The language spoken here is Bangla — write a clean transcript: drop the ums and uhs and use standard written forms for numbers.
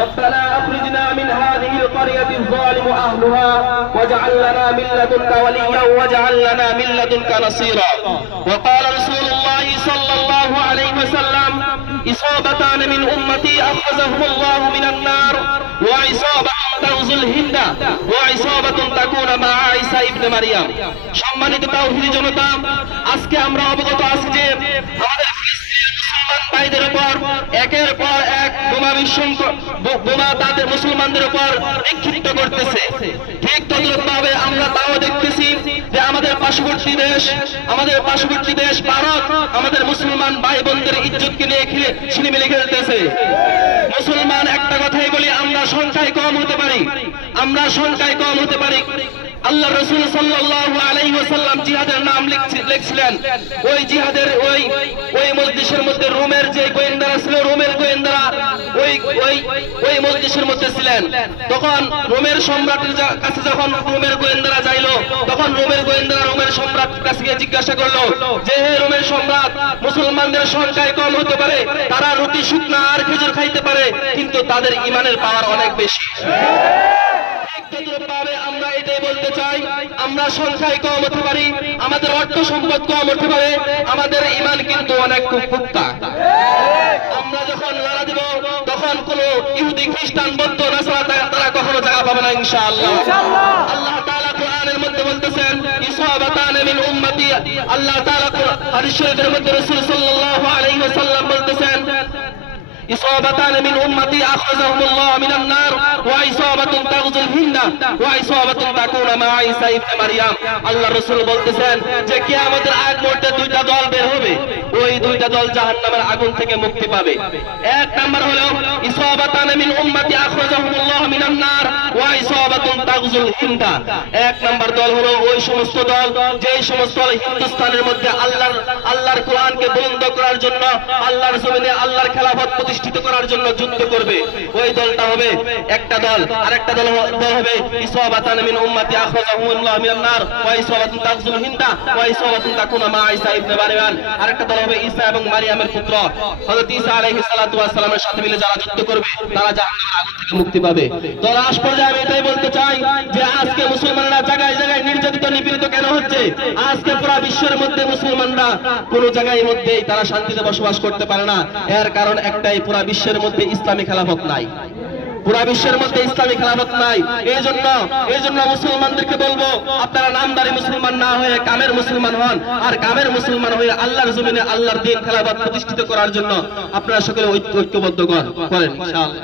ربنا أخرجنا من هذه القرية الظالم أهلها واجعل لنا من لدنك وليا واجعل لنا من لدنك نصيرا. وقال رسول الله صلى الله عليه وسلم إصابتان من أمتي أخرجهم الله من النار وعصابة تغزو الهند وعصابة تكون مع عيسى ابن مريم. সম্মানিত তাওহীদি জনতা, আজকে আমরা অবগত আছি যে আমাদের ফিলিস্তিনের মুসলমান ভাইদের উপর একের পর এক বোমা তাদের মুসলমানদের উপর নিক্ষিপ্ত করতেছে। ঠিক তদ্রূপভাবে আমরা তাও দেখতেছি যে আমাদের পার্শ্ববর্তী দেশ ভারত আমাদের মুসলমান ভাই বোনদের ইজ্জতকে নিয়ে ছিনিমিনি খেলতেছে। মুসলমান একটা কথাই বলি, আমরা সংখ্যায় কম হতে পারি। আল্লাহ রাসূল সাল্লাল্লাহু আলাইহি ওয়াসাল্লাম জিহাদের নাম লিখছিলেন। ওই জিহাদের ওই মজলিসের মধ্যে রোমের যে গোয়েন্দারা ছিল, রোমের গোয়েন্দারা ওই মজলিসের মধ্যে ছিলেন। তখন রোমের সম্রাটের কাছে যখন রোমের গোয়েন্দারা যাইলো, তখন রোমের গোয়েন্দারা রোমের সম্রাটের কাছে গিয়ে জিজ্ঞাসা করলো যে হে রোমের সম্রাট, মুসলমানদের সংখ্যায় কম হতে পারে, তারা রুটি শুকনা আর খেজুর খাইতে পারে, কিন্তু তাদের ঈমানের পাওয়ার অনেক বেশি। আমরা এটাই বলতে চাই, আমরা সংখ্যায় কম হতে পারি, আমাদের অর্থ সম্পদ কম হতে পারে, আমাদের ঈমান কিন্তু অনেক পুক্তা। আমরা যখন লড়া দিব তখন কোন ইহুদি খ্রিস্টান বৌদ্ধ নাসারা তারা কখনো জায়গা পাবে না ইনশাআল্লাহ। আল্লাহ তাআলা কোরআনের মধ্যে বলতেছেন ইসাবাতান মিন উম্মতি। আল্লাহ তাআলা হাদিস শরীফের মধ্যে রাসূল সাল্লাল্লাহু আলাইহি ওয়াসাল্লাম বলতেছেন إصابتان من أمتي أخرجهم الله من النار وإصابة تغزو الهند وإصابة تكون مع عيسى ابن مريم। আল্লাহ রাসূল বলতেছেন যে কিয়ামতের আগ মুহূর্তে দুইটা দল বের হবে, ওই দুইটা দল জাহান্নামের আগুন থেকে মুক্তি পাবে। এক নাম্বার হলো ইসাবাতান মিন উম্মতি আখরাজাহুম আল্লাহ মিনান নার ওয়া ইসাবাতুন তাগজুল হিন্দ। এক নাম্বার দল হলো ওই সমস্ত দল যেই সমস্ত দল হিন্দুস্তানের মধ্যে আল্লাহর কোরআনকে বুলন্দ করার জন্য, আল্লাহর জমিনে আল্লাহর খেলাফত প্রতিষ্ঠিত করার জন্য যুদ্ধ করবে। ওই দলটা হবে একটা দল। আর একটা দল হবে ইসাবাতান মিন উম্মতি আখরাজাহুম আল্লাহ মিনান নার ওয়া ইসাবাতুন তাগজুল হিন্দ ওয়া ইসাবাতুন তাকুনা মা ঈসা ইবনে মারয়াম। আর একটা দল হবে ঈসা এবং মারয়ামের পুত্র হযরত ঈসা আলাইহিস সালাতু ওয়াস সালামের সাথে মিলে যারা যুদ্ধ করবে তারা জাহান্নামের আগুন থেকে মুক্তি পাবে। তো লাশ পর্যায়ে আমি এটাই বলতে চাই যে আজকে মুসলমানরা জায়গায় জায়গায় নির্যাতিত নিপীড়িত কেন হচ্ছে? আজকে পুরো বিশ্বের মধ্যে মুসলমানরা কোন জায়গায় মধ্যেই তারা শান্তিতে বসবাস করতে পারে না। এর কারণ একটাই, পুরো বিশ্বের মধ্যে ইসলামী খেলাফত নাই। পুরা বিশ্বের মধ্যে ইসলামী খেলাফত নাই। এই জন্য মুসলমানদেরকে বলবো, আপনারা নামদারি মুসলমান না হয়ে কামের মুসলমান হন, আর কামের মুসলমান হয়ে আল্লাহর জমিনে আল্লাহর দ্বীন খেলাফত প্রতিষ্ঠিত করার জন্য আপনারা সকলে ঐক্যবদ্ধ করেন ইনশাআল্লাহ।